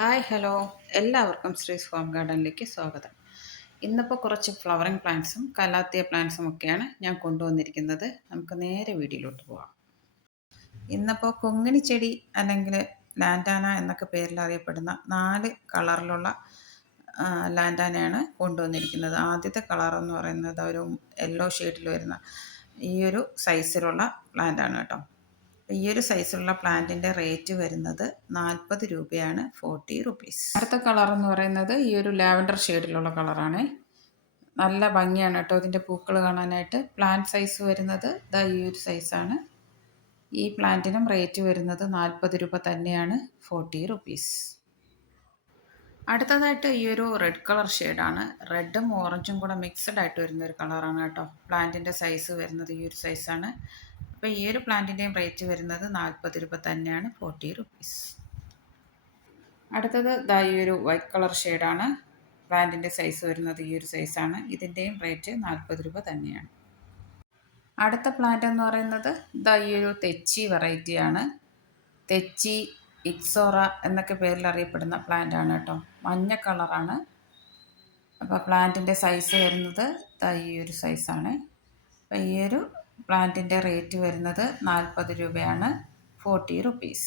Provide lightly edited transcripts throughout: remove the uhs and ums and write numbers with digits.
Hi hello എല്ലാവർക്കും ശ്രീസ് home ഗാർഡനിലേക്ക് സ്വാഗതം. ഇന്നിപ്പോൾ കുറച്ച് ഫ്ലവറിങ് പ്ലാന്റ്സും കലാത്തിയ പ്ലാന്റ്സും ഒക്കെയാണ് ഞാൻ കൊണ്ടുവന്നിരിക്കുന്നത്. നമുക്ക് നേരെ വീഡിയോയിലോട്ട് പോവാം. ഇന്നിപ്പോൾ കൊങ്ങിണി ചെടി അല്ലെങ്കിൽ ലാൻഡാന എന്നൊക്കെ പേരിൽ അറിയപ്പെടുന്ന 4 കളറിലുള്ള ലാൻഡാനയാണ് കൊണ്ടുവന്നിരിക്കുന്നത്. ആദ്യത്തെ കളർ എന്ന് പറയുന്നത് ഒരു യെല്ലോ ഷെയ്ഡിൽ വരുന്ന ഈ ഒരു സൈസിലുള്ള പ്ലാന്റാണ് കേട്ടോ. ഈ ഒരു സൈസിലുള്ള പ്ലാന്റിൻ്റെ റേറ്റ് വരുന്നത് 40 രൂപയാണ്, 40 റുപ്പീസ്. അടുത്ത കളർ എന്ന് പറയുന്നത് ഈ ഒരു ലാവൻഡർ ഷെയ്ഡിലുള്ള കളറാണ്. നല്ല ഭംഗിയാണ് കേട്ടോ ഇതിൻ്റെ പൂക്കൾ കാണാനായിട്ട്. പ്ലാന്റ് സൈസ് വരുന്നത് ദാ ഈ ഒരു സൈസാണ്. ഈ പ്ലാന്റിനും റേറ്റ് വരുന്നത് 40 രൂപ തന്നെയാണ്, 40 റുപ്പീസ്. അടുത്തതായിട്ട് ഈ ഒരു റെഡ് കളർ ഷെയ്ഡാണ്. റെഡും ഓറഞ്ചും കൂടെ മിക്സഡ് ആയിട്ട് വരുന്ന ഒരു കളറാണ് കേട്ടോ. പ്ലാന്റിൻ്റെ സൈസ് വരുന്നത് ഈ ഒരു സൈസാണ്. അപ്പോൾ ഈ ഒരു പ്ലാന്റിൻ്റെയും റേറ്റ് വരുന്നത് 40 രൂപ തന്നെയാണ്, 40 റുപ്പീസ്. അടുത്തത് ദാ ഈ ഒരു വൈറ്റ് കളർ ഷെയ്ഡാണ്. പ്ലാന്റിൻ്റെ സൈസ് വരുന്നത് ഈ ഒരു സൈസാണ്. ഇതിൻ്റെയും റേറ്റ് 40 രൂപ തന്നെയാണ്. അടുത്ത പ്ലാന്റ് എന്ന് പറയുന്നത് ദാ ഈ ഒരു തെച്ചി വെറൈറ്റിയാണ്. തെച്ചി ഇക്സോറ എന്നൊക്കെ പേരിൽ അറിയപ്പെടുന്ന പ്ലാന്റ് ആണ് കേട്ടോ. മഞ്ഞ കളറാണ്. അപ്പോൾ പ്ലാന്റിൻ്റെ സൈസ് വരുന്നത് ദാ ഈ ഒരു സൈസാണ്. അപ്പോൾ ഈ ഒരു പ്ലാന്റിൻ്റെ റേറ്റ് വരുന്നത് 40 രൂപയാണ്, 40 റുപ്പീസ്.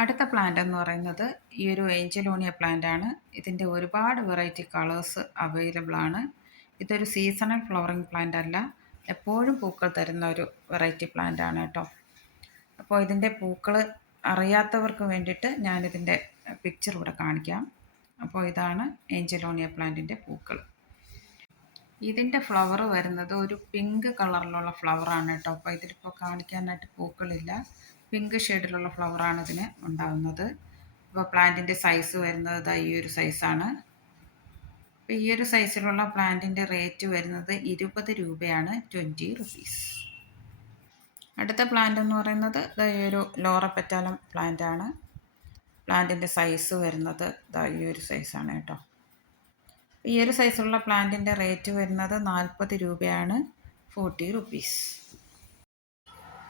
അടുത്ത പ്ലാന്റ് എന്ന് പറയുന്നത് ഈ ഒരു ഏഞ്ചലോണിയ പ്ലാന്റ് ആണ്. ഇതിൻ്റെ ഒരുപാട് വെറൈറ്റി കളേഴ്സ് അവൈലബിൾ ആണ്. ഇതൊരു സീസണൽ ഫ്ലവറിങ് പ്ലാന്റ് അല്ല, എപ്പോഴും പൂക്കൾ തരുന്ന ഒരു വെറൈറ്റി പ്ലാന്റ് ആണ് കേട്ടോ. അപ്പോൾ ഇതിൻ്റെ പൂക്കൾ അറിയാത്തവർക്ക് വേണ്ടിയിട്ട് ഞാനിതിൻ്റെ പിക്ചർ ഇവിടെ കാണിക്കാം. അപ്പോൾ ഇതാണ് ഏഞ്ചലോണിയ പ്ലാന്റിൻ്റെ പൂക്കൾ. ഇതിൻ്റെ ഫ്ലവർ വരുന്നത് ഒരു പിങ്ക് കളറിലുള്ള ഫ്ലവറാണ് കേട്ടോ. അപ്പോൾ ഇതിലിപ്പോൾ കാണിക്കാനായിട്ട് പൂക്കളില്ല. പിങ്ക് ഷെയ്ഡിലുള്ള ഫ്ലവറാണ് ഇതിന് ഉണ്ടാകുന്നത്. അപ്പോൾ പ്ലാന്റിൻ്റെ സൈസ് വരുന്നത് ഈ ഒരു സൈസാണ്. അപ്പോൾ ഈ ഒരു സൈസിലുള്ള പ്ലാന്റിൻ്റെ റേറ്റ് വരുന്നത് 20 രൂപയാണ്, 20 റുപ്പീസ്. അടുത്ത പ്ലാന്റ് എന്ന് പറയുന്നത് ഈ ഒരു ലോറ പെറ്റാലം പ്ലാന്റ് ആണ്. പ്ലാന്റിൻ്റെ സൈസ് വരുന്നത് ഈ ഒരു സൈസാണ് കേട്ടോ. ഈ ഒരു സൈസുള്ള പ്ലാന്റിൻ്റെ റേറ്റ് വരുന്നത് 40 രൂപയാണ്, 40 റുപ്പീസ്.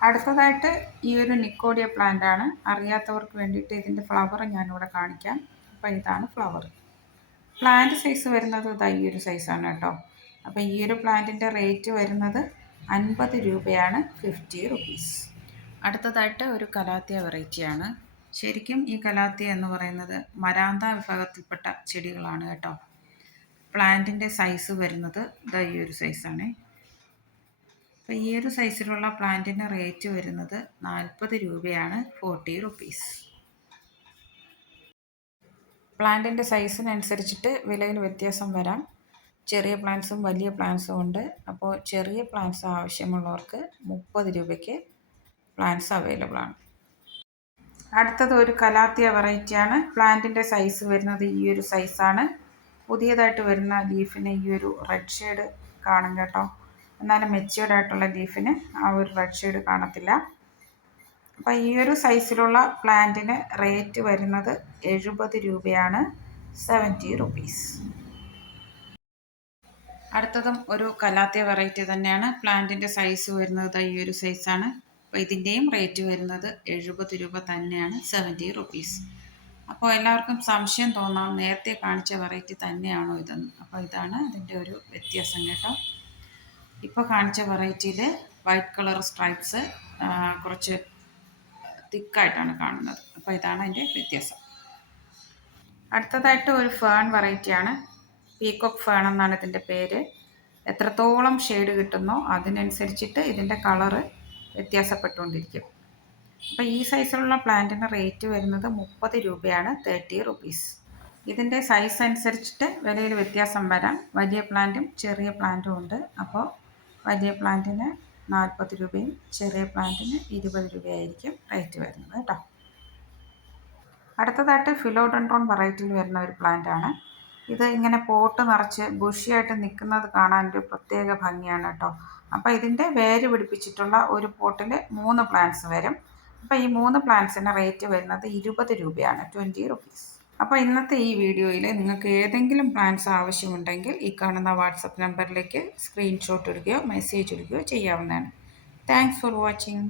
അടുത്തതായിട്ട് ഈ ഒരു നിക്കോഡിയ പ്ലാന്റ് ആണ്. അറിയാത്തവർക്ക് വേണ്ടിയിട്ട് ഇതിൻ്റെ ഫ്ലവർ ഞാനിവിടെ കാണിക്കാം. അപ്പോൾ ഇതാണ് ഫ്ലവർ. പ്ലാന്റ് സൈസ് വരുന്നത് ഈ ഒരു സൈസാണ് കേട്ടോ. അപ്പോൾ ഈ ഒരു പ്ലാന്റിൻ്റെ റേറ്റ് വരുന്നത് 50 രൂപയാണ്, 50 റുപ്പീസ്. അടുത്തതായിട്ട് ഒരു കലാത്തിയ വെറൈറ്റിയാണ്. ശരിക്കും ഈ കലാത്തിയ എന്ന് പറയുന്നത് മരാന്ത വിഭാഗത്തിൽപ്പെട്ട ചെടികളാണ് കേട്ടോ. പ്ലാന്റിൻ്റെ സൈസ് വരുന്നത് ഈ ഒരു സൈസാണ്. അപ്പോൾ ഈ ഒരു സൈസിലുള്ള പ്ലാന്റിൻ്റെ റേറ്റ് വരുന്നത് 40 രൂപയാണ്, 40 റുപ്പീസ്. പ്ലാന്റിൻ്റെ സൈസിനനുസരിച്ചിട്ട് വിലയിൽ വ്യത്യാസം വരാം. ചെറിയ പ്ലാന്റ്സും വലിയ പ്ലാന്റ്സും ഉണ്ട്. അപ്പോൾ ചെറിയ പ്ലാന്റ്സ് ആവശ്യമുള്ളവർക്ക് 30 രൂപയ്ക്ക് പ്ലാന്റ്സ് അവൈലബിൾ ആണ്. അടുത്തത് ഒരു കലാത്തിയ വെറൈറ്റിയാണ്. പ്ലാന്റിൻ്റെ സൈസ് വരുന്നത് ഈ ഒരു സൈസാണ്. പുതിയതായിട്ട് വരുന്ന ലീഫിന് ഈ ഒരു റെഡ് ഷെയ്ഡ് കാണും കേട്ടോ. എന്നാലും മെച്യൂർഡ് ആയിട്ടുള്ള ലീഫിന് ആ ഒരു റെഡ് ഷെയ്ഡ് കാണത്തില്ല. അപ്പോൾ ഈ ഒരു സൈസിലുള്ള പ്ലാന്റിന് റേറ്റ് വരുന്നത് 70 രൂപയാണ്, 70 റുപ്പീസ്. അടുത്തതും ഒരു കലാത്തിയ വെറൈറ്റി തന്നെയാണ്. പ്ലാന്റിൻ്റെ സൈസ് വരുന്നത് ഈ ഒരു സൈസാണ്. അപ്പോൾ ഇതിൻ്റെയും റേറ്റ് വരുന്നത് 70 രൂപ തന്നെയാണ്, 70 റുപ്പീസ്. അപ്പോൾ എല്ലാവർക്കും സംശയം തോന്നാം, നേരത്തെ കാണിച്ച വെറൈറ്റി തന്നെയാണോ ഇതെന്ന്. അപ്പോൾ ഇതാണ് ഇതിൻ്റെ ഒരു വ്യത്യാസം കേട്ടോ. ഇപ്പോൾ കാണിച്ച വെറൈറ്റിയിൽ വൈറ്റ് കളർ സ്ട്രൈപ്സ് കുറച്ച് തിക്കായിട്ടാണ് കാണുന്നത്. അപ്പോൾ ഇതാണ് അതിൻ്റെ വ്യത്യാസം. അടുത്തതായിട്ട് ഒരു ഫേൺ വെറൈറ്റിയാണ്. പീകോക്ക് ഫേൺ എന്നാണ് ഇതിൻ്റെ പേര്. എത്രത്തോളം ഷെയ്ഡ് കിട്ടുന്നോ അതിനനുസരിച്ചിട്ട് ഇതിൻ്റെ കളറ് വ്യത്യാസപ്പെട്ടുകൊണ്ടിരിക്കും. അപ്പോൾ ഈ സൈസിലുള്ള പ്ലാന്റിന് റേറ്റ് വരുന്നത് 30 രൂപയാണ്, 30 റുപ്പീസ്. ഇതിൻ്റെ സൈസ് അനുസരിച്ചിട്ട് വിലയിൽ വ്യത്യാസം വരാം. വലിയ പ്ലാന്റും ചെറിയ പ്ലാന്റും ഉണ്ട്. അപ്പോൾ വലിയ പ്ലാന്റിന് 40 രൂപയും ചെറിയ പ്ലാന്റിന് 20 രൂപയായിരിക്കും റേറ്റ് വരുന്നത് കേട്ടോ. അടുത്തതായിട്ട് ഫിലോഡെൻഡ്രോൺ വെറൈറ്റിയിൽ വരുന്ന ഒരു പ്ലാന്റ് ആണ്. ഇത് ഇങ്ങനെ പോട്ട് നിറച്ച് ബുഷിയായിട്ട് നിൽക്കുന്നത് കാണാൻ ഒരു പ്രത്യേക ഭംഗിയാണ് കേട്ടോ. അപ്പോൾ ഇതിൻ്റെ വേര് പിടിപ്പിച്ചിട്ടുള്ള ഒരു പോട്ടിൽ 3 പ്ലാന്റ്സ് വരും. അപ്പോൾ ഈ 3 പ്ലാന്റ്സിന് റേറ്റ് വരുന്നത് 20 രൂപയാണ്, 20 റുപ്പീസ്. അപ്പോൾ ഇന്നത്തെ ഈ വീഡിയോയിൽ നിങ്ങൾക്ക് ഏതെങ്കിലും പ്ലാന്റ്സ് ആവശ്യമുണ്ടെങ്കിൽ ഈ കാണുന്ന വാട്സപ്പ് നമ്പറിലേക്ക് സ്ക്രീൻഷോട്ട് എടുക്കുകയോ മെസ്സേജ് ഇടുകയോ ചെയ്യാവുന്നതാണ്. Thanks for watching.